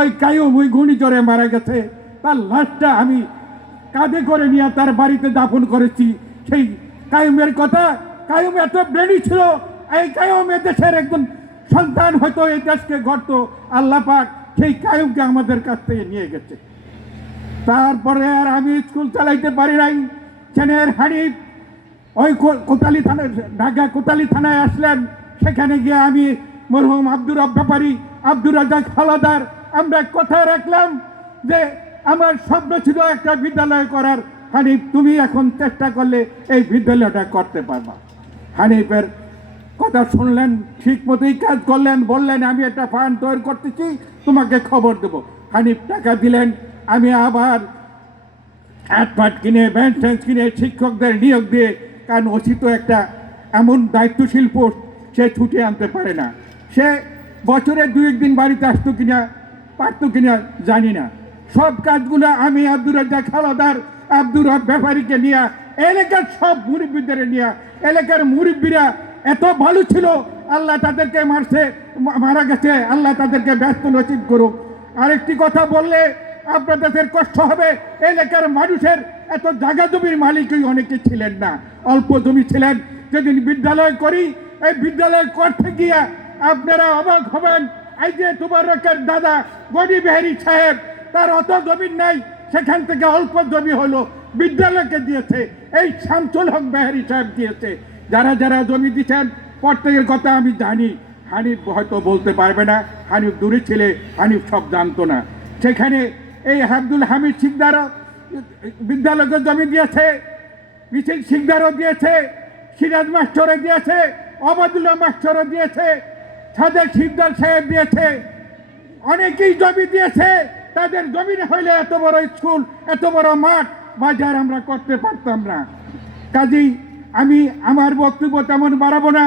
ওই কায়ুম, ওই ঘূর্ণিঝড়ে মারা গেছে। তার লাশটা আমি কাঁধে করে নিয়ে তার বাড়িতে দাফন করেছি। সেই কায়ুমের কথা, কায়ুম এত ব্রেনি ছিল, এই কায়ুম দেশের একজন সন্তান হয়তো এই দেশকে গড়ত। আল্লাহ সেই কায়ুমকে আমাদের কাছ থেকে নিয়ে গেছে। তারপরে আর আমি স্কুল চালাইতে পারি নাই। সেনের হানিফ ওই কোতালি থানায় ঢাকা কোতালি থানায় আসলেন। সেখানে গিয়ে আমি মরহুম আব্দুর ব্যাপারী, আব্দুর রাজাক হালাদার, আমরা কথা রাখলাম যে আমার স্বপ্ন ছিল একটা বিদ্যালয় করার? হানিফ, তুমি এখন চেষ্টা করলে এই বিদ্যালয়টা করতে পারবা। হানিফের কথা শুনলেন ঠিক মতোই কাজ করলেন, বললেন, আমি একটা ফান্ড তৈরি করতেছি, তোমাকে খবর দেবো। হানিফ টাকা দিলেন, আমি আবার হাটপাট কিনে ব্যান্ড কিনে, শিক্ষকদের নিয়োগ দিয়ে, কারণ ওসি তো একটা এমন দায়িত্বশীল পোস্ট, সে ছুটে আনতে পারে না। সে বছরে দুই একদিন বাড়িতে আসতো কিনা, পারতো কিনা জানি না। সব কাজগুলো আমি আব্দুর রাজ্জাক খালাদার আব্দুর রব ব্যাপারীকে নিয়ে, এলাকার সব মুরব্বীদের নিয়ে, এলাকার মুরব্বীরা এত ভালো ছিল, আল্লাহ তাদেরকে মারছে মারা গেছে, আল্লাহ তাদেরকে ব্যস্ত নসিব করুক। আরেকটি কথা বললে আপনাদের কষ্ট হবে, এলাকার মানুষের এত জায়গা জমির মালিকই অনেকে ছিলেন না। অল্প জমি ছিলেন, যেদিন বিদ্যালয় করি, এই বিদ্যালয় করতে গিয়া আপনারা অবাক হবেন, এই যে তোমার দাদা গনি বেহারি সাহেব, তার অত জমি নাই, সেখান থেকে অল্প জমি হলো, বিদ্যালয়কে দিয়েছে, এই শামসুল হক বেহারি সাহেব দিয়েছে। যারা যারা জমি দিচ্ছেন প্রত্যেকের কথা আমি জানি, হানিফ হয়তো বলতে পারবে না, হানিফ দূরে ছেলে, হানিফ সব জানতো না। সেখানে এই আব্দুল হামিদ সিকদারও বিদ্যালয়কে জমি দিয়েছে মিছিল সিকদারও দিয়েছে, সিরাজ মাস্টরও দিয়েছে, অবাদুল্লাহ মাস্টরও দিয়েছে সাদেক সিকদার সাহেব দিয়েছে। অনেকেই জমি দিয়েছে, তাদের জমি হইলে এত বড় স্কুল, এত বড় মাঠ, বাজার আমরা করতে পারতাম না। কাজেই আমি, আমার বক্তব্য তেমন বাড়াবো না।